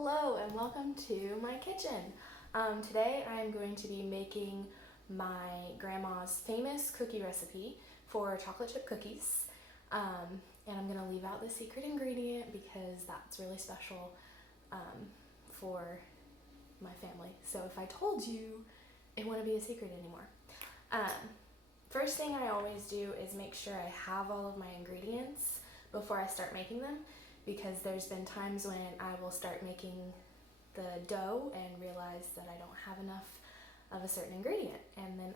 Hello and welcome to my kitchen. Today I'm going to be making my grandma's famous cookie recipe for chocolate chip cookies. And I'm going to leave out the secret ingredient because that's really special for my family. So if I told you, it wouldn't be a secret anymore. First thing I always do is make sure I have all of my ingredients before I start making them, because there's been times when I will start making the dough and realize that I don't have enough of a certain ingredient, and then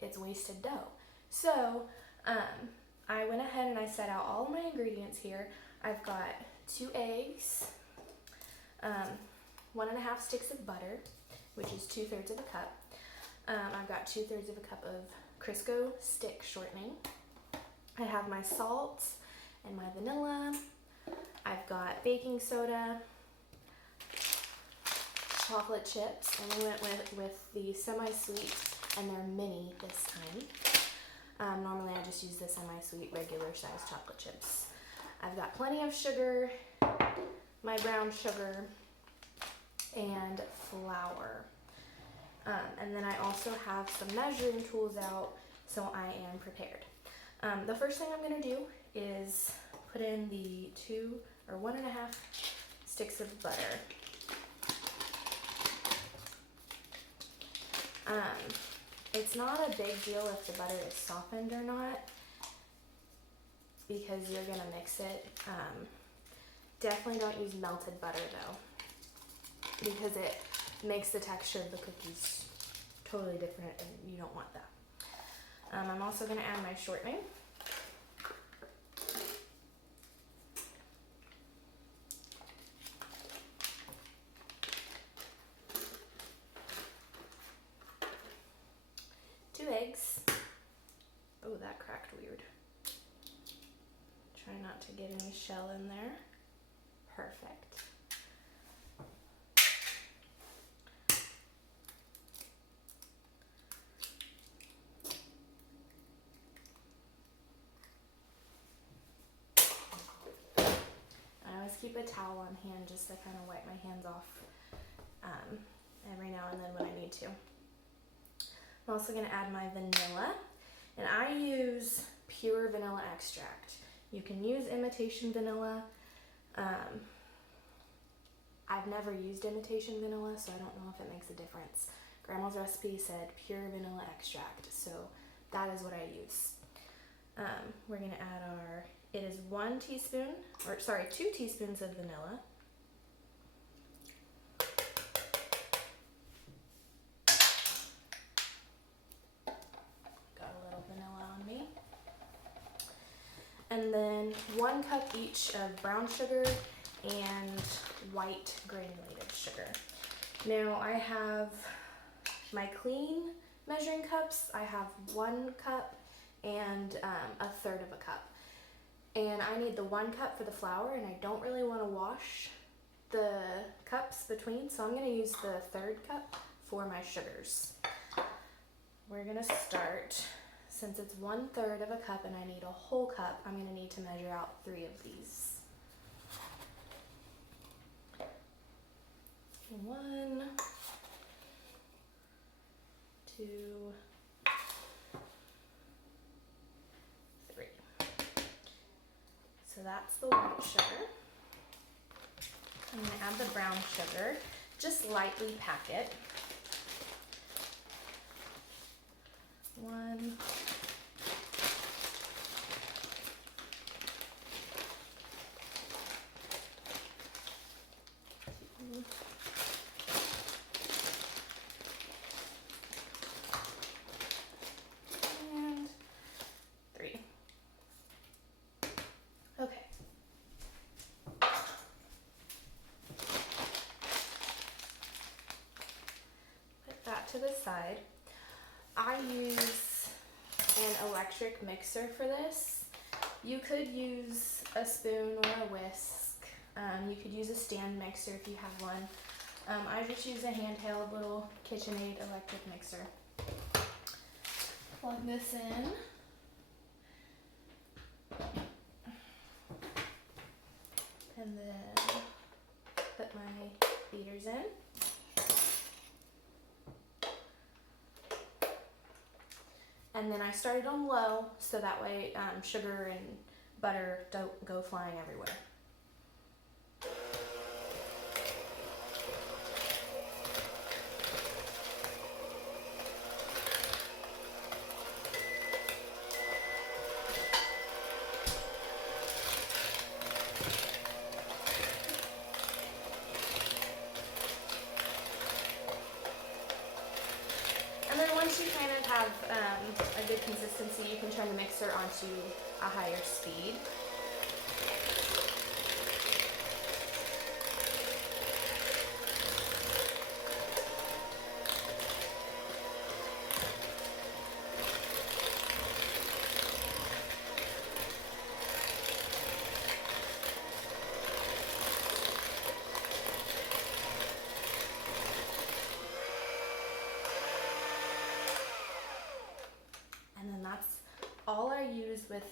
it's wasted dough. So I went ahead and I set out all of my ingredients here. I've got 2 eggs, 1.5 sticks of butter, which is 2/3 of a cup. I've got 2/3 of a cup of Crisco stick shortening. I have my salt and my vanilla. I've got baking soda, chocolate chips, and we went with the semi-sweet, and they're mini this time. Normally I just use the semi-sweet regular size chocolate chips. I've got plenty of sugar, my brown sugar, and flour. And then I also have some measuring tools out, so I am prepared. The first thing I'm going to do is put in the 1.5 sticks of butter. It's not a big deal if the butter is softened or not, because you're going to mix it. Definitely don't use melted butter though, because it makes the texture of the cookies totally different and you don't want that. I'm also going to add my shortening. Eggs. Oh, that cracked weird. Try not to get any shell in there. Perfect. I always keep a towel on hand just to kind of wipe my hands off every now and then when I need to. I'm also going to add my vanilla, and I use pure vanilla extract. You can use imitation vanilla. I've never used imitation vanilla, so I don't know if it makes a difference. Grandma's recipe said pure vanilla extract, so that is what I use. We're going to add it is 2 teaspoons of vanilla. And then 1 cup each of brown sugar and white granulated sugar. Now I have my clean measuring cups. I have 1 cup and 1/3 of a cup. And I need the 1 cup for the flour, and I don't really want to wash the cups between, so I'm going to use the 1/3 cup for my sugars. We're going to start. Since it's 1/3 of a cup and I need a whole cup, I'm going to need to measure out 3 of these. 1, 2, 3. So that's the white sugar. I'm going to add the brown sugar. Just lightly pack it. 1, 2, and 3. Okay. Put that to the side. I use an electric mixer for this. You could use a spoon or a whisk. You could use a stand mixer if you have one. I just use a handheld little KitchenAid electric mixer. Plug this in. And then put my And then I started on low so that way sugar and butter don't go flying everywhere. And then once you kind of have a good consistency, you can turn the mixer onto a higher speed. And then that's all I use with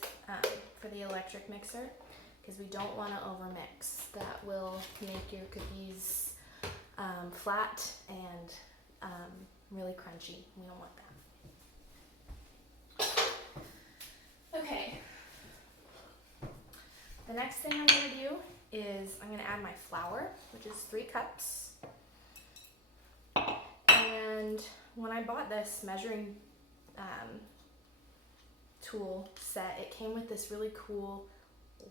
for the electric mixer, because we don't want to overmix. That will make your cookies flat and really crunchy. We don't want that. Okay. The next thing I'm going to do is I'm going to add my flour, which is 3 cups. And when I bought this measuring tool set, it came with this really cool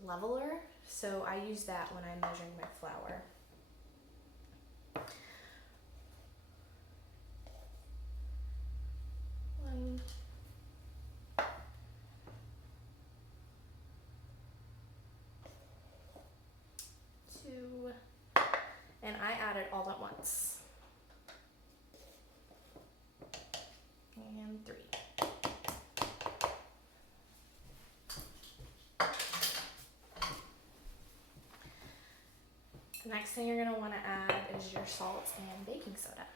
leveler, so I use that when I'm measuring my flour. One, two, and I add it all at once. And 3. The next thing you're going to want to add is your salt and baking soda.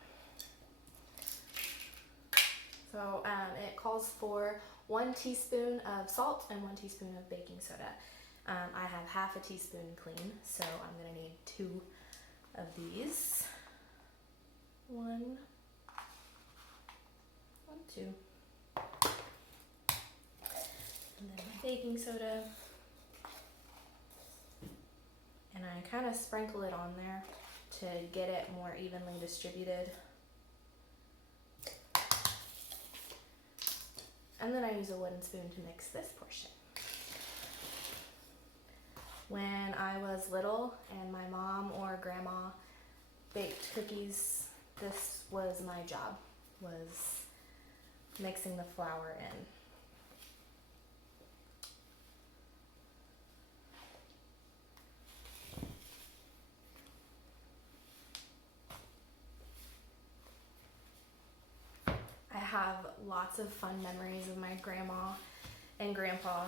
So it calls for 1 teaspoon of salt and 1 teaspoon of baking soda. I have half a teaspoon clean, so I'm going to need 2 of these. 1, 2. And then my baking soda. And I kind of sprinkle it on there to get it more evenly distributed. And then I use a wooden spoon to mix this portion. When I was little and my mom or grandma baked cookies, this was my job, was mixing the flour in. I have lots of fun memories of my grandma and grandpa.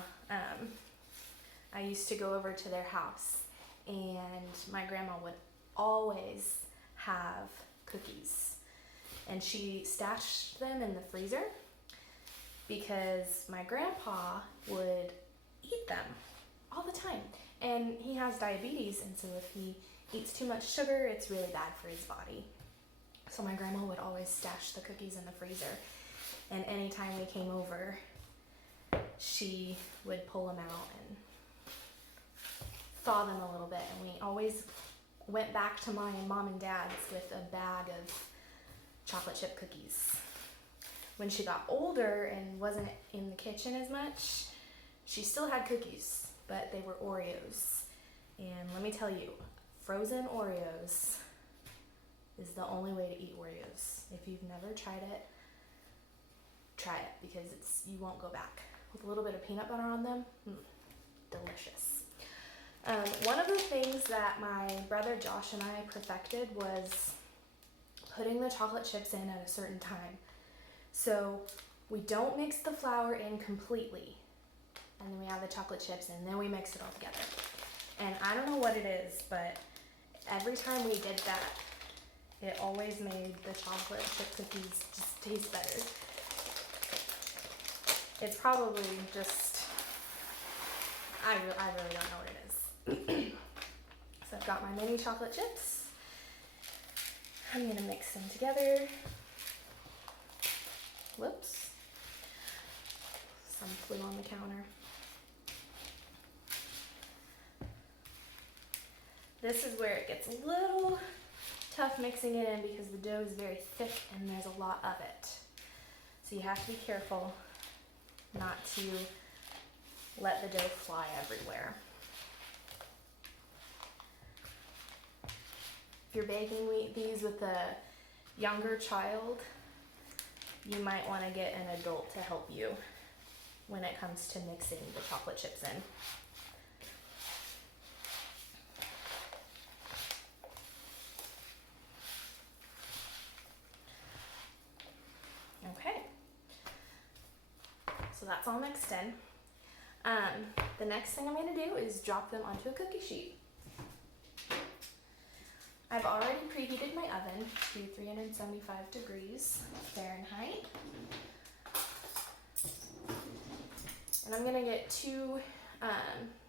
I used to go over to their house, and my grandma would always have cookies, and she stashed them in the freezer because my grandpa would eat them all the time, and he has diabetes, and so if he eats too much sugar, it's really bad for his body. So my grandma would always stash the cookies in the freezer, and anytime we came over, she would pull them out and thaw them a little bit, and we always went back to my mom and dad's with a bag of chocolate chip cookies. When she got older and wasn't in the kitchen as much, she still had cookies, but they were Oreos. And let me tell you, frozen Oreos is the only way to eat Oreos. If you've never tried it, try it, because you won't go back. With a little bit of peanut butter on them, delicious. One of the things that my brother Josh and I perfected was putting the chocolate chips in at a certain time. So we don't mix the flour in completely, and then we add the chocolate chips in, and then we mix it all together. And I don't know what it is, but every time we did that, it always made the chocolate chip cookies just taste better. It's probably just, I really don't know what it is. So I've got my mini chocolate chips. I'm gonna mix them together. Whoops. Some flew on the counter. This is where it gets a little tough mixing it in because the dough is very thick and there's a lot of it. So you have to be careful not to let the dough fly everywhere. If you're baking these with a younger child, you might want to get an adult to help you when it comes to mixing the chocolate chips in. Okay, so that's all mixed in. The next thing I'm going to do is drop them onto a cookie sheet. I've already preheated my oven to 375 degrees Fahrenheit. And I'm gonna get 2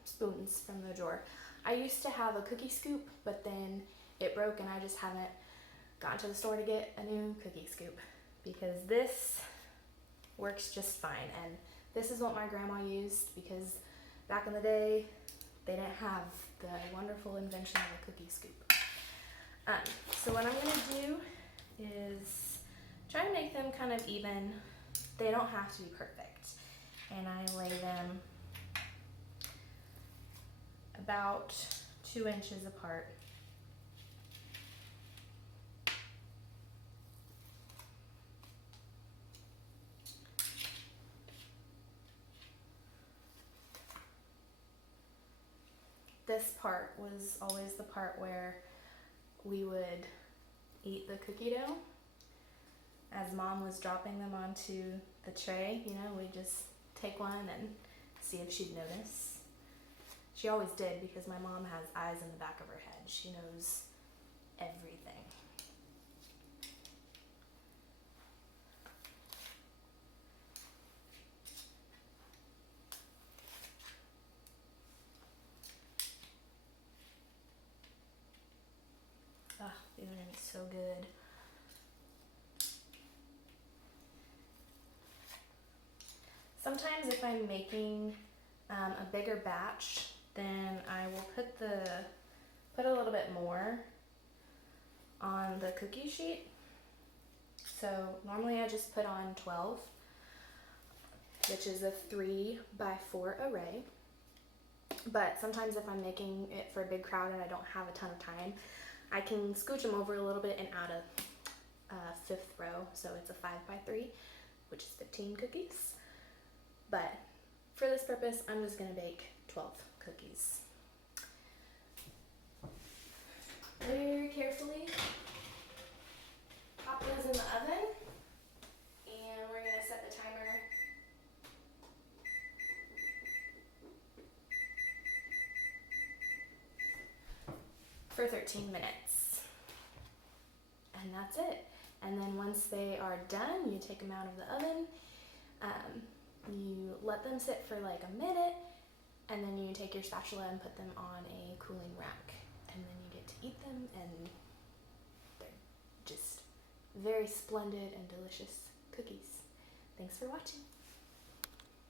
spoons from the drawer. I used to have a cookie scoop, but then it broke and I just haven't gone to the store to get a new cookie scoop because this works just fine. And this is what my grandma used because back in the day, they didn't have the wonderful invention of a cookie scoop. So what I'm gonna do is try to make them kind of even. They don't have to be perfect. And I lay them about 2 inches apart. This part was always the part where we would eat the cookie dough. As Mom was dropping them onto the tray, you know, we'd just take one and see if she'd notice. She always did because my mom has eyes in the back of her head. She knows everything. Ah, these are gonna be so good. Sometimes if I'm making a bigger batch, then I will put a little bit more on the cookie sheet. So normally I just put on 12, which is a 3 by 4 array. But sometimes if I'm making it for a big crowd and I don't have a ton of time, I can scooch them over a little bit and add a 5th row. So it's a 5 by 3, which is 15 cookies. But for this purpose, I'm just gonna bake 12 cookies. Very carefully pop those in the oven, and we're gonna set the timer for 13 minutes. And that's it. And then once they are done, you take them out of the oven. You let them sit for like a minute, and then you take your spatula and put them on a cooling rack, and then you get to eat them, and they're just very splendid and delicious cookies. Thanks for watching.